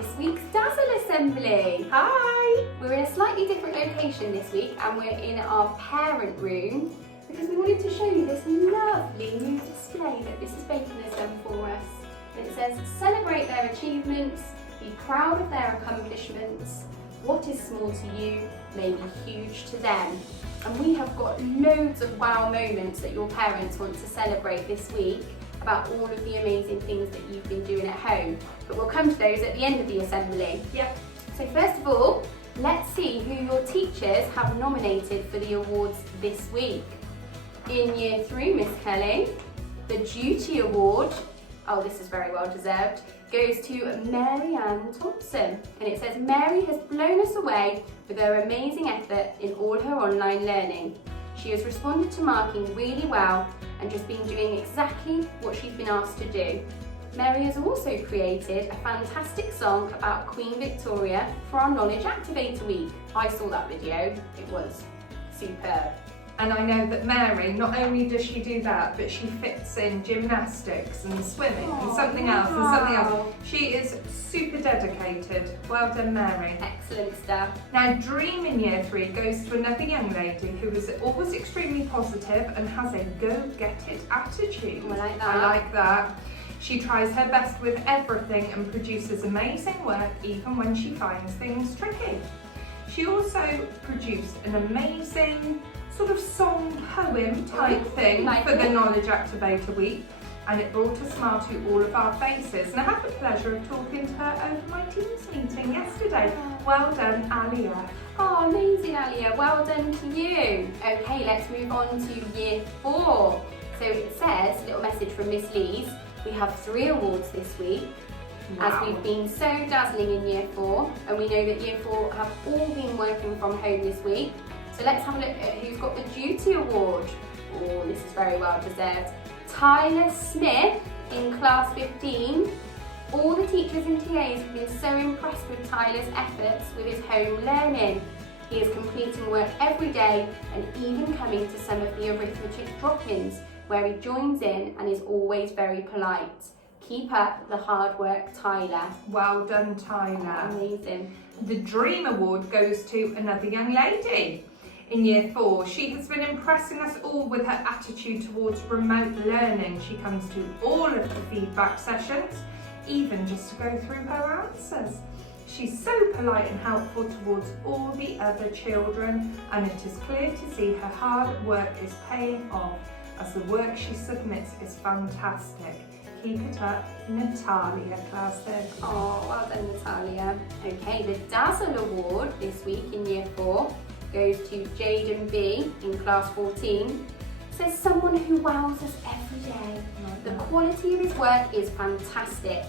this week's Dazzle Assembly. Hi! We're in a slightly different location this week and we're in our parent room because we wanted to show you this lovely new display that Mrs. Bacon has done for us. And it says, celebrate their achievements, be proud of their accomplishments. What is small to you may be huge to them. And we have got loads of wow moments that your parents want to celebrate this week about all of the amazing things that you've been doing at home. But we'll come to those at the end of the assembly. Yep. So first of all, let's see who your teachers have nominated for the awards this week. In Year 3, Miss Kelly, the Duty Award, oh this is very well deserved, goes to Mary Ann Thompson. And it says, Mary has blown us away with her amazing effort in all her online learning. She has responded to marking really well and just been doing exactly what she's been asked to do. Mary has also created a fantastic song about Queen Victoria for our Knowledge Activator Week. I saw that video, it was superb. And I know that Mary, not only does she do that, but she fits in gymnastics and swimming and something else and something else. She is super dedicated. Well done, Mary. Excellent stuff. Now, Dream in Year 3 goes to another young lady who is always extremely positive and has a go-get-it attitude. I like that. I like that. She tries her best with everything and produces amazing work even when she finds things tricky. She also produced an amazing sort of song poem type thing for the Knowledge Activator Week, and it brought a smile to all of our faces. And I had the pleasure of talking to her over my Teams meeting yesterday. Well done, Alia. Oh, amazing, Alia. Well done to you. Okay, let's move on to Year 4. So it says, little message from Miss Lees, we have 3 awards this week. Wow. As we've been so dazzling in Year 4, and we know that Year 4 have all been working from home this week. So let's have a look at who's got the Duty Award. Oh, this is very well deserved. Tyler Smith in Class 15. All the teachers and TAs have been so impressed with Tyler's efforts with his home learning. He is completing work every day and even coming to some of the arithmetic drop-ins where he joins in and is always very polite. Keep up the hard work, Tyler. Well done, Tyler. Amazing. The Dream Award goes to another young lady. In Year 4, she has been impressing us all with her attitude towards remote learning. She comes to all of the feedback sessions, even just to go through her answers. She's so polite and helpful towards all the other children, and it is clear to see her hard work is paying off as the work she submits is fantastic. Keep it up, Natalia, Class 13. Oh, well done, Natalia. Okay, the Dazzle Award this week in Year 4 goes to Jaden B in Class 14. Says someone who wows us every day. The quality of his work is fantastic.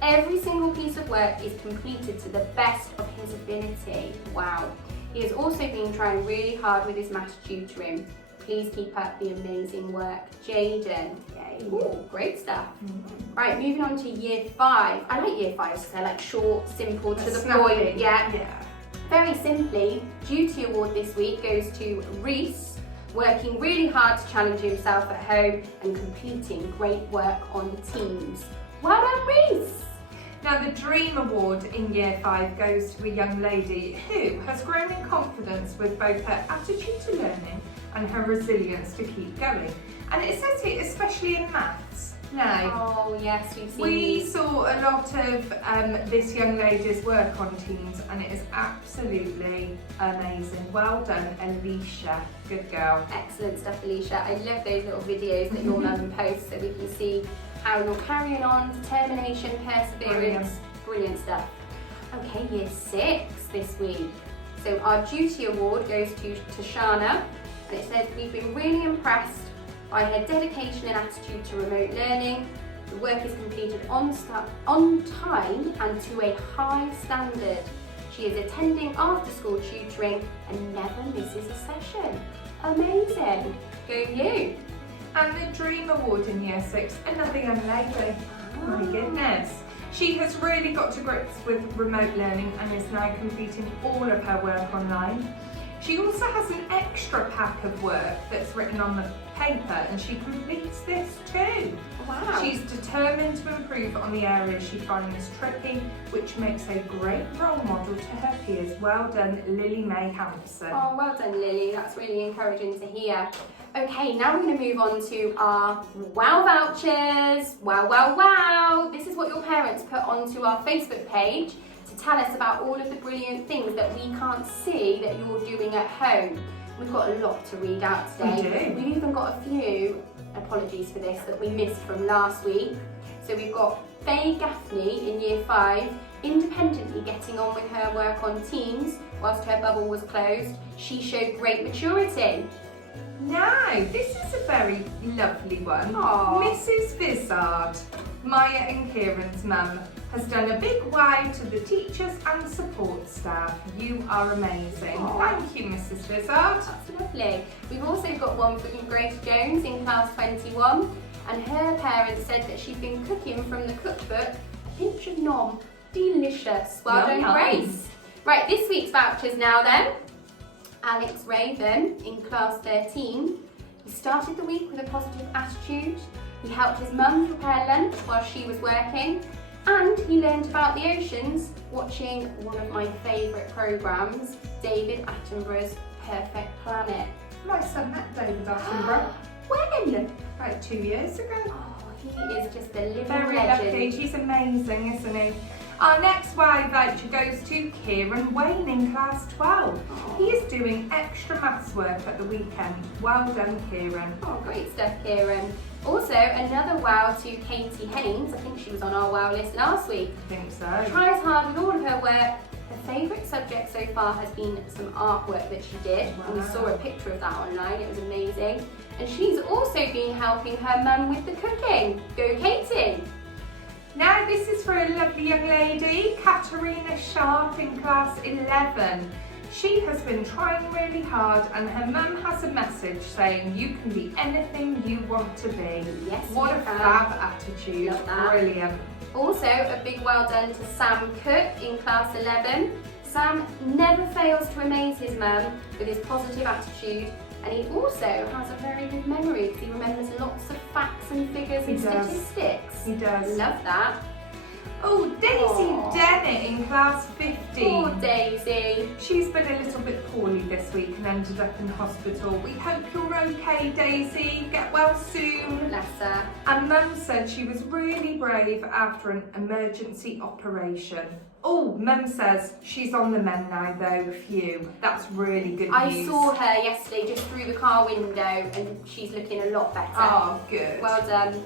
Every single piece of work is completed to the best of his ability. Wow. He has also been trying really hard with his maths tutoring. Please keep up the amazing work, Jaden. Yay. Ooh, great stuff. Right, moving on to Year 5. I like Year 5 because they're like short, simple, to the point. Yeah. Very simply, Duty Award this week goes to Reese, working really hard to challenge himself at home and completing great work on teams. Well done, Reese! Now, the Dream Award in Year 5 goes to a young lady who has grown in confidence with both her attitude to learning and her resilience to keep going. And it says here, especially in maths. Now, oh yes, we saw a lot of this young lady's work on teams, and it is absolutely amazing. Well done, Alicia. Good girl. Excellent stuff, Alicia. I love those little videos that your mum posts so we can see how you're carrying on, determination, perseverance. Brilliant stuff. Okay, Year 6 this week. So our Duty Award goes to Tashana, and it says we've been really impressed by her dedication and attitude to remote learning. The work is completed on time and to a high standard. She is attending after-school tutoring and never misses a session. Amazing. Go you. And the Dream Award in Year 6, another young lady. Oh my goodness. She has really got to grips with remote learning and is now completing all of her work online. She also has an extra pack of work that's written on the paper, and she completes this too. Wow. She's determined to improve on the areas she finds tricky, which makes a great role model to her peers. Well done, Lily May Hampson. Oh, well done, Lily. That's really encouraging to hear. Okay, now we're going to move on to our wow vouchers. Wow, wow, wow. This is what your parents put onto our Facebook page to tell us about all of the brilliant things that we can't see that you're doing at home. We've got a lot to read out today. We do. We've even got a few, apologies for this, that we missed from last week. So we've got Faye Gaffney in Year 5, independently getting on with her work on Teams whilst her bubble was closed. She showed great maturity. Now, this is a very lovely one. Aww. Mrs. Vizard, Maya and Kieran's mum, has done a big wow to the teachers and support staff. You are amazing. Aww. Thank you, Mrs. Vizard. That's lovely. We've also got one from Grace Jones in class 21, and her parents said that she'd been cooking from the cookbook a pinch of nom. Delicious. Well done, Grace. Right, this week's vouchers now then. Alex Raven in class 13. He started the week with a positive attitude. He helped his mum prepare lunch while she was working, and he learned about the oceans watching one of my favourite programmes, David Attenborough's Perfect Planet. My son met David Attenborough When? about 2 years ago. Oh, he is just a living Very legend. lucky. She's amazing, isn't he? Our next wow voucher goes to Kieran Wayne in class 12. Oh. He is doing extra maths work at the weekend. Well done, Kieran. Oh, great stuff, Kieran. Also, another wow to Katie Haynes. I think she was on our wow list last week. I think so. Tries hard with all of her work. Her favourite subject so far has been some artwork that she did. Wow. And we saw a picture of that online. It was amazing. And she's also been helping her mum with the cooking. Go, Katie! Now this is for a lovely young lady, Katerina Sharp in class 11. She has been trying really hard, and her mum has a message saying you can be anything you want to be. Yes, what you a can. fab attitude. Love that. Brilliant. Also, a big well done to Sam Cook in class 11. Sam never fails to amaze his mum with his positive attitude, and he also has a very good memory because he remembers lots of facts and figures and statistics. He does. Love that. Oh, Daisy Aww. Dennett in class 15. Poor Daisy. She's been a little bit poorly this week and ended up in hospital. We hope you're okay, Daisy. Get well soon. Bless her. And Mum said she was really brave after an emergency operation. Oh, Mum says she's on the mend now though, phew. That's really good I news. saw her yesterday just through the car window and she's looking a lot better. Oh, good. Well done.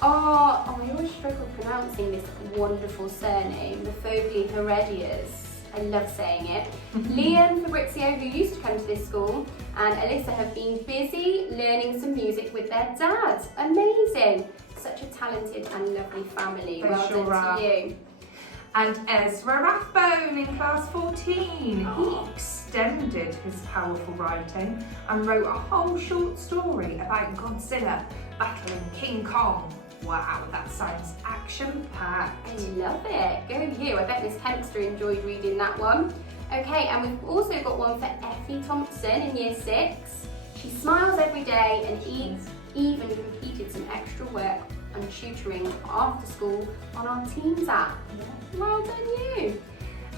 Oh, I always struggle pronouncing this wonderful surname, the Fogli Heredias. I love saying it. Liam Fabrizio, who used to come to this school, and Alyssa have been busy learning some music with their dad. Amazing. Such a talented and lovely family. They Well sure done are. to you. And Ezra Rathbone in class 14. Oh. He extended his powerful writing and wrote a whole short story about Godzilla battling King Kong. Wow, that sounds action-packed. I love it. Go you. I bet Miss Hempster enjoyed reading that one. Okay, and we've also got one for Effie Thompson in Year 6. She smiles every day and even completed some extra work on tutoring after school on our Teams app. Well done you.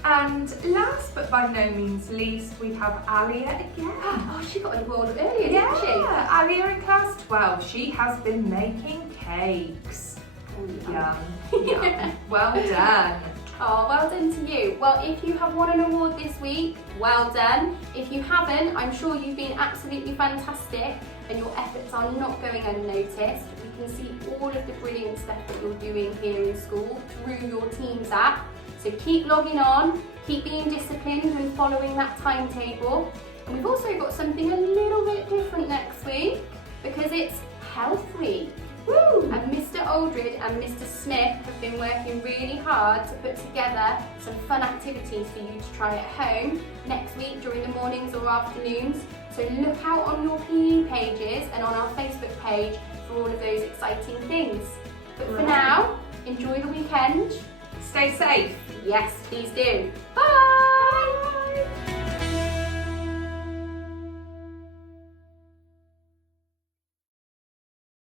And last but by no means least, we have Alia again. Oh, she got an award earlier, Yeah, didn't she? Alia in class 12. She has been making cakes. Oh, Yum, yum. Well done. Oh, well done to you. Well, if you have won an award this week, well done. If you haven't, I'm sure you've been absolutely fantastic and your efforts are not going unnoticed. We can see all of the brilliant stuff that you're doing here in school through your Teams app. So keep logging on, keep being disciplined and following that timetable. And we've also got something a little bit different next week because it's Health Week. Woo! And Mr. Aldred and Mr. Smith have been working really hard to put together some fun activities for you to try at home next week during the mornings or afternoons. So look out on your PE pages and on our Facebook page for all of those exciting things. But for now, enjoy the weekend. Stay safe. Yes, please do. Bye!